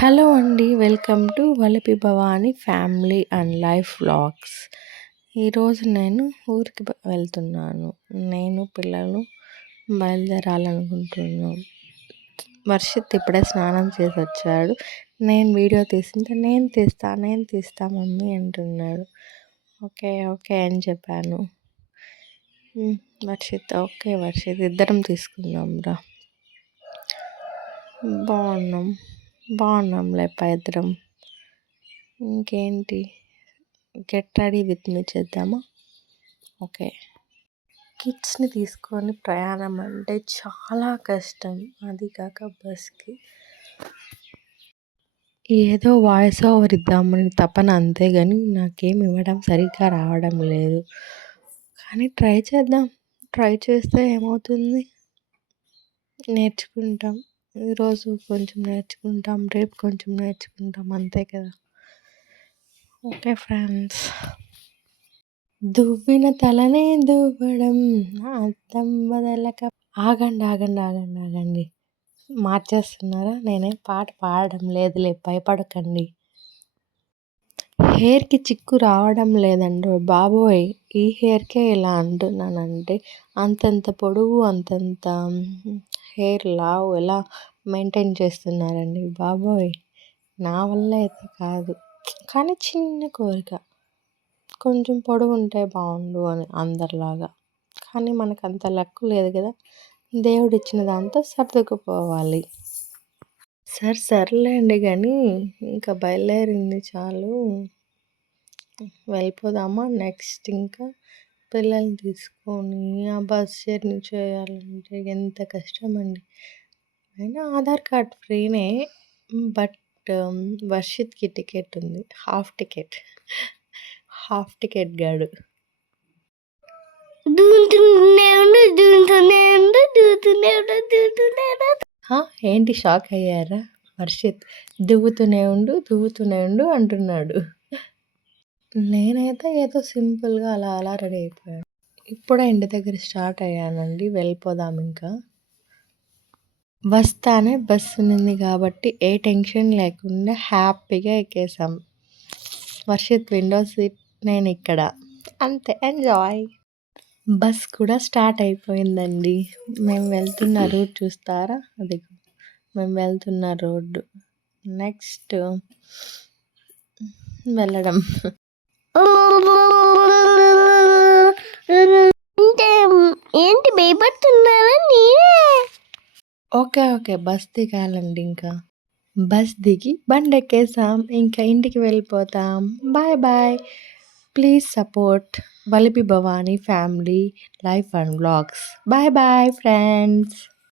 Hello అండి. Welcome to Valapi Bhavani family and life vlogs. ఈరోజు నేను ఊరికి వెళ్తున్నాను. నేను పిల్లలు బయలుదేరాలనుకుంటున్నాం. వర్షిత్ ఇప్పుడే స్నానం చేసి వచ్చాడు. నేను వీడియో తీస్తుంటే నేను తీస్తా మమ్మీ అంటున్నాడు. ఓకే ఓకే అని చెప్పాను. వర్షిత్ ఓకే వర్షిత్ ఇద్దరం తీసుకుందాం రా. బాగున్నాంలే ఇద్దరం. ఇంకేంటి, గెట్ రెడీ విత్ మీ చేద్దామా? ఓకే. కిడ్స్ని తీసుకొని ప్రయాణం అంటే చాలా కష్టం. అది కాక బస్కి ఏదో వాయిస్ ఓవర్ ఇద్దామని తపన, అంతే కానీ నాకేం ఇవ్వడం సరిగ్గా రావడం లేదు. కానీ ట్రై చేస్తే ఏమవుతుంది, నేర్చుకుంటాం. ఈరోజు కొంచెం నేర్చుకుంటాం, రేపు కొంచెం నేర్చుకుంటాం, అంతే కదా. Okay friends. దువ్విన తలనే దువ్వడం అర్థం వదలక. ఆగండి, మార్చేస్తున్నారా? నేనే పాట పాడడం లేదులే, భయపడకండి. హెయిర్కి చిక్కు రావడం లేదండి బాబోయ్. ఈ హెయిర్కే ఇలా అంటున్నానంటే అంతంత పొడవు, అంతంత హెయిర్ లావు ఎలా మెయింటైన్ చేస్తున్నారండి బాబోయ్. నా వల్ల అయితే కాదు. కానీ చిన్న కోరిక, కొంచెం పొడవు ఉంటే బాగుండు అని అందరిలాగా. కానీ మనకు అంత లక్ లేదు కదా. దేవుడు ఇచ్చిన దాంతో సర్దుకుపోవాలి. సర్లేండి కానీ ఇంకా బయలుదేరింది చాలు, వెళ్ళిపోదామా? నెక్స్ట్ ఇంకా పిల్లల్ని తీసుకొని ఆ బస్ జర్నీ చేయాలంటే ఎంత కష్టం అండి. అయినా ఆధార్ కార్డ్ ఫ్రీనే, బట్ వర్షిత్కి టికెట్ ఉంది, హాఫ్ టికెట్ గాడు. ఏంటి షాక్ అయ్యారా? వర్షిత్ దువ్వుతూనే ఉండు అంటున్నాడు. నేనైతే ఏదో సింపుల్గా అలా రెడీ అయిపోయాను. ఇప్పుడే ఇంటి దగ్గర స్టార్ట్ అయ్యానండి, వెళ్ళిపోదాం ఇంకా. వస్తానే బస్సు ఉంది కాబట్టి ఏ టెన్షన్ లేకుండా హ్యాపీగా ఎక్కేసాం. వర్షిత్ విండో సీట్, నేను ఇక్కడ, అంతే ఎంజాయ్. బస్ కూడా స్టార్ట్ అయిపోయిందండి. మేము వెళ్తున్న రూట్ చూస్తారా? అది మేము వెళ్తున్న రోడ్డు. నెక్స్ట్ వెళ్ళడం. ఏంటి భయపడుతున్నారా? Okay bus దిగాలండి. ఇంకా బస్ దిగి బండెక్కేసాం. ఇంకా ఇంటికి వెళ్ళిపోతాం. Bye. Please support Valapi Bhavani family life and vlogs. Bye friends.